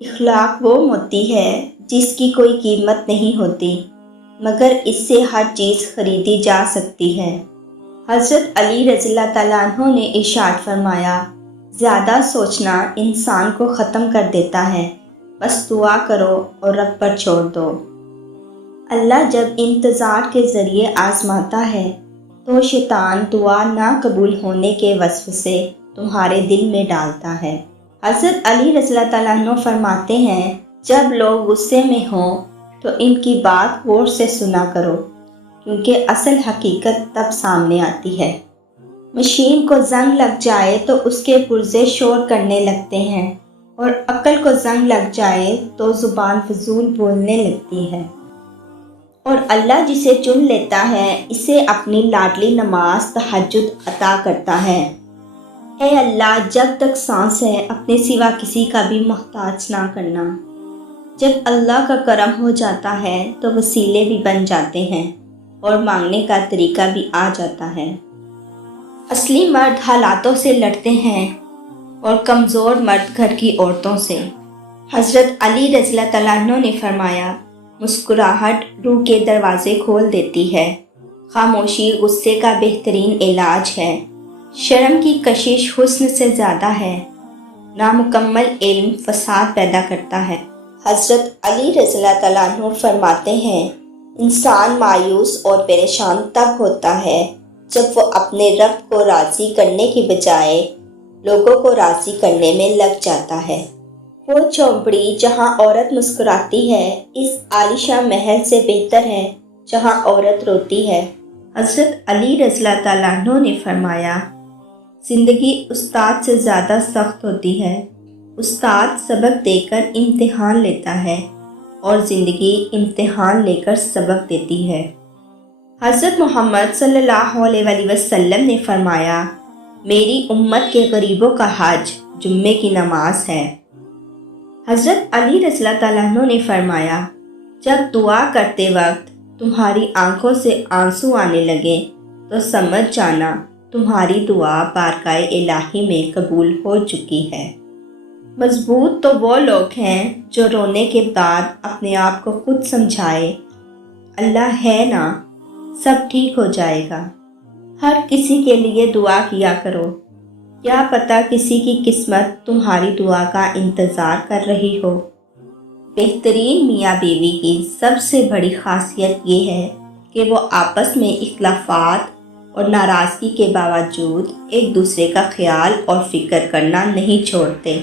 اخلاق وہ موتی ہے جس کی کوئی قیمت نہیں ہوتی، مگر اس سے ہر چیز خریدی جا سکتی ہے۔ حضرت علی رضی اللہ تعالیٰ عنہ نے ارشاد فرمایا، زیادہ سوچنا انسان کو ختم کر دیتا ہے، بس دعا کرو اور رب پر چھوڑ دو۔ اللہ جب انتظار کے ذریعے آزماتا ہے تو شیطان دعا نہ قبول ہونے کے وسوسے تمہارے دل میں ڈالتا ہے۔ حضرت علی رضی اللہ تعالیٰ عنہ فرماتے ہیں، جب لوگ غصے میں ہوں تو ان کی بات غور سے سنا کرو، کیونکہ اصل حقیقت تب سامنے آتی ہے۔ مشین کو زنگ لگ جائے تو اس کے پرزے شور کرنے لگتے ہیں، اور عقل کو زنگ لگ جائے تو زبان فضول بولنے لگتی ہے۔ اور اللہ جسے چن لیتا ہے اسے اپنی لاڈلی نماز تہجد عطا کرتا ہے۔ اے اللہ، جب تک سانس ہے اپنے سوا کسی کا بھی محتاج نہ کرنا۔ جب اللہ کا کرم ہو جاتا ہے تو وسیلے بھی بن جاتے ہیں اور مانگنے کا طریقہ بھی آ جاتا ہے۔ اصلی مرد حالاتوں سے لڑتے ہیں اور کمزور مرد گھر کی عورتوں سے۔ حضرت علی رضی اللہ تعالیٰ عنہ نے فرمایا، مسکراہٹ روح کے دروازے کھول دیتی ہے، خاموشی غصے کا بہترین علاج ہے، شرم کی کشش حسن سے زیادہ ہے، نامکمل علم فساد پیدا کرتا ہے۔ حضرت علی رضی اللہ تعالیٰ عنہ فرماتے ہیں، انسان مایوس اور پریشان تب ہوتا ہے جب وہ اپنے رب کو راضی کرنے کی بجائے لوگوں کو راضی کرنے میں لگ جاتا ہے۔ وہ جھونپڑی جہاں عورت مسکراتی ہے اس عالیشان محل سے بہتر ہے جہاں عورت روتی ہے۔ حضرت علی رضی اللہ تعالیٰ عنہ نے فرمایا، زندگی استاد سے زیادہ سخت ہوتی ہے۔ استاد سبق دے کر امتحان لیتا ہے اور زندگی امتحان لے کر سبق دیتی ہے۔ حضرت محمد صلی اللہ علیہ وآلہ وسلم نے فرمایا، میری امت کے غریبوں کا حج جمعے کی نماز ہے۔ حضرت علی رضی اللہ تعالیٰ عنہ نے فرمایا، جب دعا کرتے وقت تمہاری آنکھوں سے آنسو آنے لگے تو سمجھ جانا تمہاری دعا بارگاہ الہی میں قبول ہو چکی ہے۔ مضبوط تو وہ لوگ ہیں جو رونے کے بعد اپنے آپ کو خود سمجھائے، اللہ ہے نا، سب ٹھیک ہو جائے گا۔ ہر کسی کے لیے دعا کیا کرو، کیا پتہ کسی کی قسمت تمہاری دعا کا انتظار کر رہی ہو۔ بہترین میاں بیوی کی سب سے بڑی خاصیت یہ ہے کہ وہ آپس میں اختلافات اور ناراضگی کے باوجود ایک دوسرے کا خیال اور فکر کرنا نہیں چھوڑتے۔